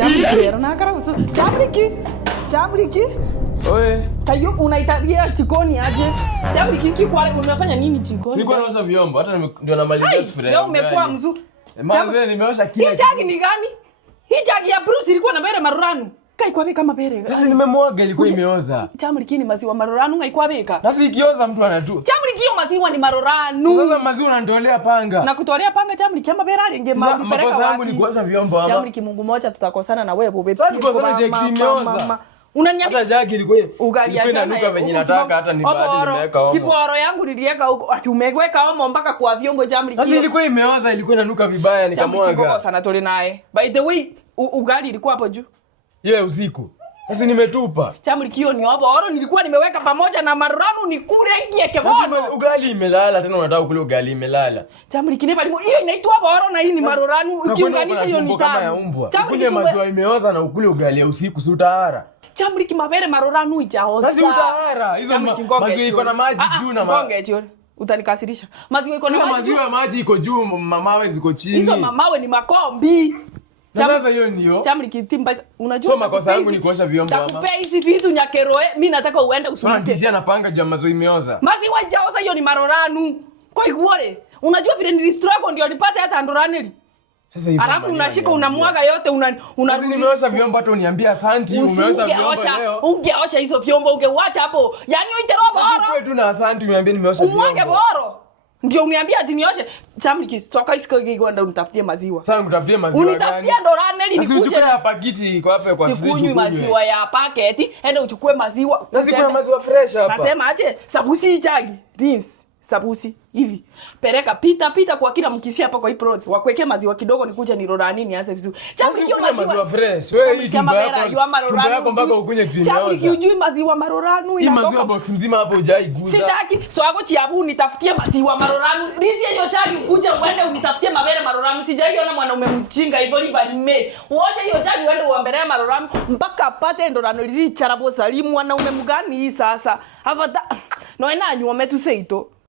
Chambriki na kara uso. Chambriki. Oe. Kayo unaitalia jikoni aje? Chambriki kikwale unafanya nini jikoni? Sikuwa naosha vyombo, hata ndio namalizia sufuria. Leo umekuwa mzuri. Mwanzo nimeosha kila. Hii jagi ni gani? Hii jagi ya Bruce ilikuwa na bere maruranu. Kai kwa kama bere. Sasa nimemwaga ilikuwa imeoza. Chambriki ni maziwa maruranu ngai kwa beka. Sasa ikioza mtu anatu. Chambriki hiyo maziwa ni maruranu. Sasa maziwa unanitolea panga. Na kutolea panga Chambriki ama bere alinge makosa pereka yangu ni kuosha vyombo ama. Chambriki Mungu moja tutakosana na wewe bobe. Sasa tukosana jagi imeoza. Unaniambia hata jagi ilikuwa ugali ya jana inanuka venye nataka hata ni baadhi nimeweka omo. Kiporo yangu niliweka huko ati umeweka omo mpaka kwa vyombo Chambriki. Sasa ilikuwa imeoza ilikuwa inanuka vibaya nikamwaga. Chambriki kwa sana tole naye. By the way ugali ilikuwa hapo juu. Yeye usiku. Sasa nimetupa. Chambriki hiyo ni hapo. Oro nilikuwa nimeweka pamoja na maruranu nikule ingie kebono. Ugali imelala tena unataka kula ugali imelala. Chambriki ni bali hiyo inaitwa hapo oro na hii ni maruranu ukiunganisha hiyo ni tamu. Chambriki maziwa imeoza na ukule ugali ya usiku si utahara. Chambriki mabere maruranu ijaoza. Sasa utahara. Hizo maziwa iko na maji juu na maji. Ngonge hiyo. Utanikasirisha. Maziwa iko na maji. Maziwa ya maji iko juu, mamawe ziko chini. Hizo mamawe ni makombi. Sasa hiyo ndio. Chambriki timba unajua. So makosa yangu ni kuosha vyombo ama. Nakupea hizi vitu nyakeroe, mimi nataka uende usuluke. Unatishia na panga jamaa maziwa imeoza. Maziwa ijaoza hiyo ni maroranu. Kwa ikuore. Unajua vile nilistruggle ndio nipate hata ndoraneli. Sasa hivi. Alafu unashika unamwaga yote una nimeosha vyombo hata uniambia asante umeosha vyombo leo. Ungeosha hizo vyombo ungewacha hapo. Yaani uite robo oro. Wewe tu na asante uniambia nimeosha vyombo. Umwage boro. Ndio uniambia ati nioshe. Chambriki soka isikage kwenda unitafutie maziwa. Sasa ngutafutie maziwa gani? Unitafutie ndoraneli nikuje. Uchukue ya pakiti iko hapa kwa fridge. Sikunywi maziwa ya paketi, enda uchukue maziwa. Sasa kuna maziwa fresh hapa. Nasema aje, sabusi jagi. Rinse. Sabusi hivi. Pereka pita kwa kila mkisi hapa kwa hii plot. Wakuwekea maziwa kidogo nikuje nirorani nianze vizuri. Chambriki maziwa fresh. Wewe hii tumbo yako mpaka ukunywe kitu imeoza. Chambriki hujui maziwa maroranu inatoka. Hii maziwa box mzima hapo hujaiguza. Sitaki. So hapo chiabu nitafutie maziwa maroranu. Risi hiyo jagi ukuje uende unitafutie mabere maroranu. Sijaiona mwanaume mjinga hivyo ni bali me. Uoshe hiyo jagi uende uambelea maroranu mpaka apate ndorano risi charabo salimu mwanaume mgani hii sasa. Hapa no ina nyume tu seito.